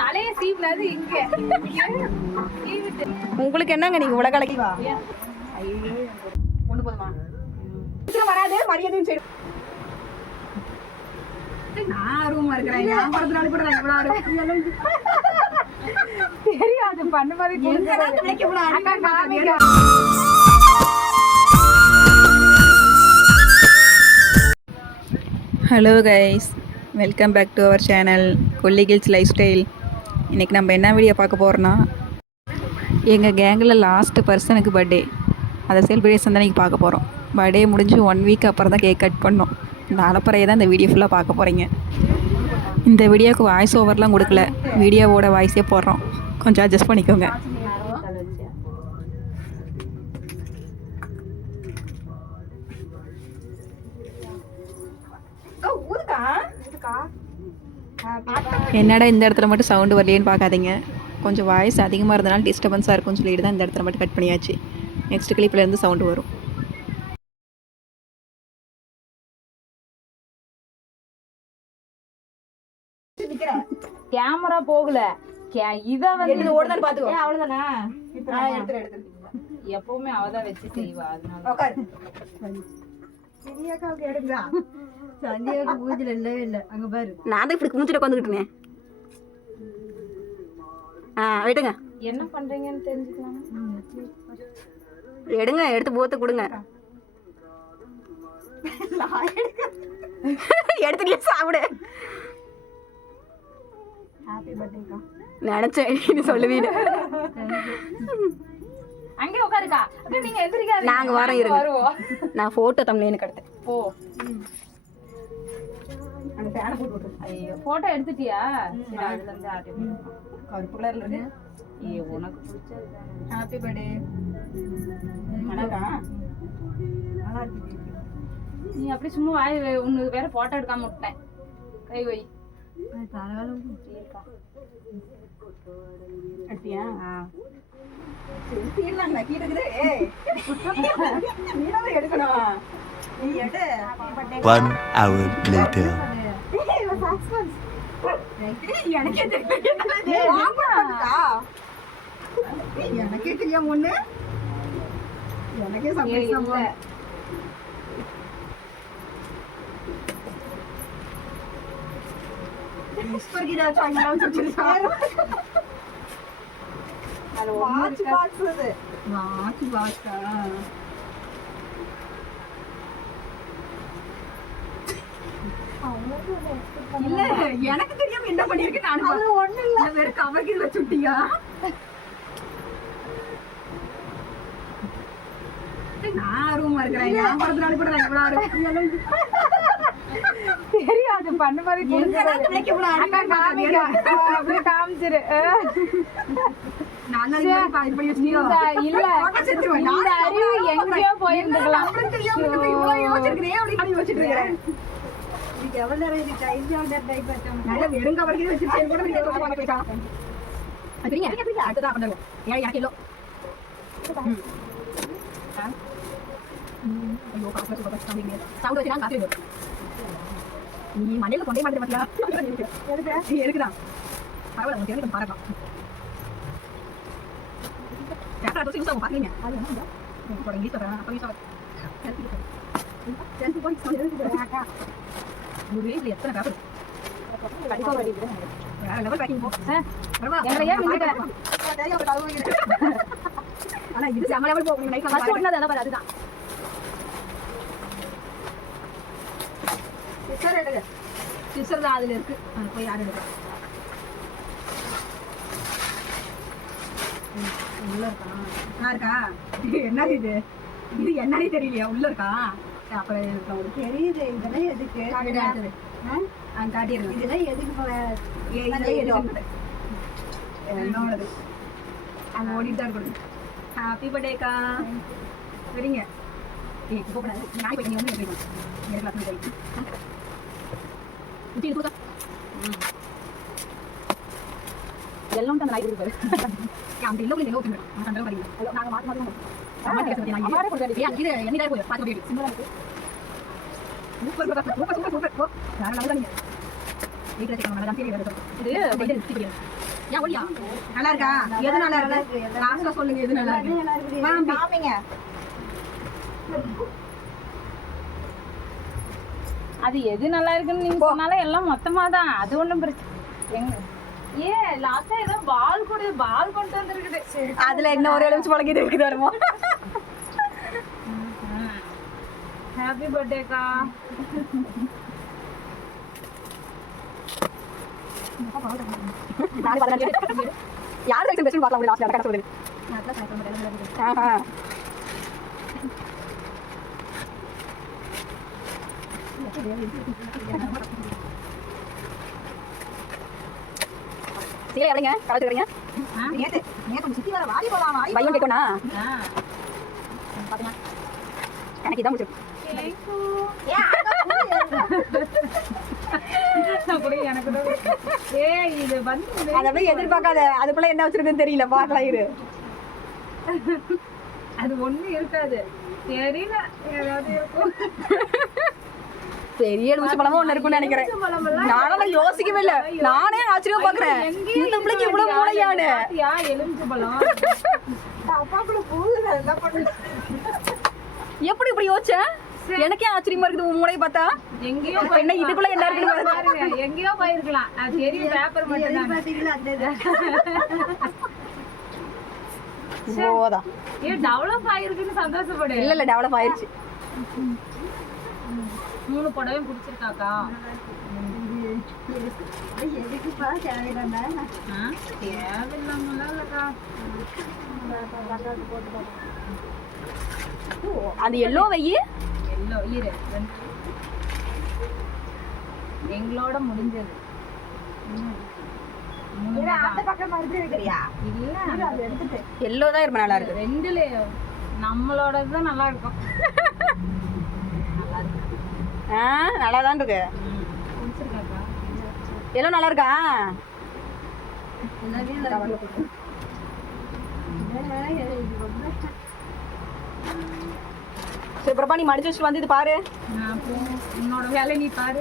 தலைய சீவுனது இங்க. உங்களுக்கு என்னங்க நீங்க உலக கலக்கி வா. ஐயோ ஒண்ணு போதுமா? சீக்கிரம் வராதே மரியாதையும் செய்யும். நான் ரூமா இருக்கிறேன். நான் பரதுனால கூட நான் இவ்வளவு தெரியாது பண்ண மாதிரி hello guys, welcome back to our channel Kolli Hills lifestyle. இன்றைக்கி நம்ம என்ன வீடியோ பார்க்க போகிறோன்னா, எங்கள் கேங்கில் லாஸ்ட்டு பர்சனுக்கு பர்த்டே, அதை செலிப்ரேஷன் தான் இன்றைக்கி பார்க்க போகிறோம். பர்த்டே முடிஞ்சு 1 வீக் அப்புறம் தான் கேக் கட் பண்ணோம். இந்த அலப்பறையை தான் இந்த வீடியோ ஃபுல்லாக பார்க்க போகிறீங்க. இந்த வீடியோவுக்கு வாய்ஸ் ஓவர்லாம் கொடுக்கல, வீடியோவோட வாய்ஸே போடுறோம், கொஞ்சம் அட்ஜஸ்ட் பண்ணிக்கோங்க. என்னடா இந்த இடத்துல மட்டும் சவுண்டு வரலையேன்னு பார்க்காதீங்க, கொஞ்சம் வாய்ஸ் அதிகமாக இருந்தனால டிஸ்டர்பன்ஸாக இருக்கும்னு சொல்லிட்டு தான் இந்த இடத்துல மட்டும் கட் பண்ணியாச்சு. நெக்ஸ்ட் கிளிப்லேருந்து சவுண்டு வரும். கேமரா போகல, இத வந்து ஓடுதான்னு பாத்துக்கோ. அவ்வளவுதானா? எடுத்து எப்பவுமே அவதான் வச்சு செய்வா. அதனால சந்தியாக்காவுக்கு எடுங்க. சந்தியாவுக்கு மூஞ்சில இல்லவே இல்லை. அங்க பாரு, நான் தான் இப்படி மூஞ்சில உட்காந்துக்கிட்டேன். எடுங்க. என்ன பண்றீங்கன்னு தெரிஞ்சுக்கலாம். எடுங்க, எடுத்து போத்த கொடுங்க. எடுத்துட்டு சாப்பிடு. ஹாப்பி பர்த்டேக்கா. நினைச்சேன் நீ சொல்லுவீங்க. அங்கே உட்காருக்கா. நீங்க எந்திரிக்காதீங்க, நாங்க வரோம், இருங்க. நான் போட்டோ தம்ப்நெயிலுக்கு எடுத்தேன். ஓ, அந்த ஃபேனை போட்டு விட்டுரு. ஐயோ, போட்டோ எடுத்துட்டியா? சரி, அதுல இருந்து ஆட்டி கருப்பு கலர்ல இருக்கு. ஏ, உனக்கு பிடிச்சது. Happy birthday. நல்லா இருக்கு. நீ அப்படி சும்மா வாய் உனக்கு வேற போட்டோ எடுக்காம விட்டேன். கை வை. அப்படியா? எடுக்கணும். நீ எடு. 1 hour later. எனக்கே தெரியாம ஒண்ணு. எனக்கே சமையல் மிஸ்டர் கிட்ட சாய்ங்கலாம் சொல்லிருக்காரு. அது வாட்ச் பாக்ஸ் அது. வாட்ச் பாக்ஸா? இல்ல, எனக்கு தெரியாம என்ன பண்ணிருக்கு. நான் அது ஒண்ணு இல்ல, வேற கவர் கீழ வச்சுட்டியா? நான் ரூமா இருக்கிறேன். நான் பரதுனால கூட நான் இவ்வளவு தெரியாது பண்ண மாதிரி அப்படி காமிச்சிரு. இல்ல, அறிவு எங்கேயோ போயிருந்துக்கலாம். நீ மண்ணில கொண்டே மாதிரி பாத்தியா? இருக்குதான் பரவாயில்ல, உனக்கு எனக்கு பறக்கும். கேமரா தூசி யூஸ் ஆகும் பாக்கீங்க. அது என்ன போட இங்கிலீஷ் சொல்றேன். அப்ப யூஸ் ஆகும். செல்ஃபி பாயிண்ட் சொல்லிருக்கா. ஒரு வீட்ல எத்தனை பேப்பர் கண்டிப்பா வருது. வேற லெவல் பேக்கிங் போ. எங்களையே மின்னிட்ட. ஆனா இது செம லெவல் போ. நீங்க நைட்ல ஃபர்ஸ்ட் ஓடுனது அத பாரு. அதுதான் சிஸ்டர் எடுங்க. சிஸ்டர் தான் அதுல இருக்கு. போய் யார் எடுக்க? உள்ள இருக்கா? இருக்கா? என்ன இது? இது என்னன்னே தெரியலையா? உள்ள இருக்கா? அப்புறம் உங்களுக்கு தெரியுது. இதெல்லாம் எதுக்கு? காட்டிடுறது. காட்டிடுறது. இதெல்லாம் எதுக்கு? இதெல்லாம் எதுக்கு? என்னோடது. அங்க ஓடிட்டு தான் இருக்கணும். ஹாப்பி பர்த்டேக்கா. சரிங்க. கூப்பிடாது. நாய் போய் நீ வந்து எடுக்கணும். எடுக்கலாம் போய். உச்சி தூக்க. எல்லாம் தான் நாய் கொடுப்பாரு. அப்படி இல்ல உங்களுக்கு ஓகே. நான் கண்டற வரீங்க. நாங்க மாத்தி மாத்தி அம்மா கேக்குறது நான் அம்மாரே கொடுத்தாரு. ஏன் இது என்னடா போய் பாத்து போயிடு. சிம்பிளா இருக்கு. Super super super super. வேற லெவல் நீங்க. வீட்டுல வச்சுக்கணும் நல்லா தான் வருது இது பெட் எடுத்துக்கிறேன் ஏன் ஒளியா நல்லா இருக்கா எது நல்லா இருக்கு லாஸ்ட்ல சொல்லுங்க எது நல்லா இருக்கு மாமிங்க அது எது நல்லா இருக்குன்னு நீங்க சொன்னாலும் எல்லாம் மொத்தமா தான். அது ஒண்ணும் பிரச்சனை எங்க ஏ லாஸ்டா ஏதோ பால் கொண்டு வந்திருக்குது. அதுல என்ன ஒரு எலுமிச்சு பழகிட்டு இருக்குது வருமோ. ஹாப்பி பர்த்டேக்கா. யார் செக்ஷன் பெஸ்ட் பார்க்கலாம் லாஸ்ட்ல அந்த கதை சொல்லுது. சீலை எவ்வளோங்க கலந்துக்கிறீங்க? நேற்று சுற்றி வர வாடி போகலாம் பையன் கேட்கணா எனக்கு இதான் முடிச்சிருக்கு. அதை எதிர்பார்க்காத அதுக்குள்ள என்ன வச்சிருக்குன்னு தெரியல பார்க்கலாம் இரு. அது ஒண்ணு இருக்காது தெரியல ஏதாவது இருக்கும். பெரிய எலுமிச்சை பழமும் ஒண்ணு இருக்கும்னு நினைக்கிறேன். நானும் யோசிக்கவே இல்லை. நானே ஆச்சரியம் பாக்குறேன் இந்த பிள்ளைக்கு இவ்வளவு மூளையானு. எலுமிச்சை பழம் எப்படி இப்படி யோசிச்சேன்? எனக்கே ஆச்சரியமா இருக்குது உன் மூளையை பார்த்தா. எங்கேயோ என்ன இதுக்குள்ள என்ன இருக்குன்னு பாருங்க. எங்கேயோ போயிருக்கலாம். அது தெரியும் பேப்பர் மட்டும் போதா ஏன் டெவலப் ஆயிருக்குன்னு சந்தோஷப்படு. இல்ல டெவலப் ஆயிருச்சு. 3 புடவையும் பிடிச்சிருக்காக்கா. தேவையில்லாமலாம் இல்லக்கா. அந்த எல்லோ வெயி எல்லோ இரு எங்களோட முடிஞ்சது. எல்லோ தான் இருப்ப நல்லா இருக்கு. ரெண்டுல நம்மளோட தான் நல்லா இருக்கும். நல்லா தான் இருக்கு. பிடிச்சிருக்காக்கா. எல்லோ நல்லா இருக்கா? சரி பிரபா நீ மடிச்சு வச்சுட்டு வந்து இது பாரு. உன்னோட வேலை நீ பாரு.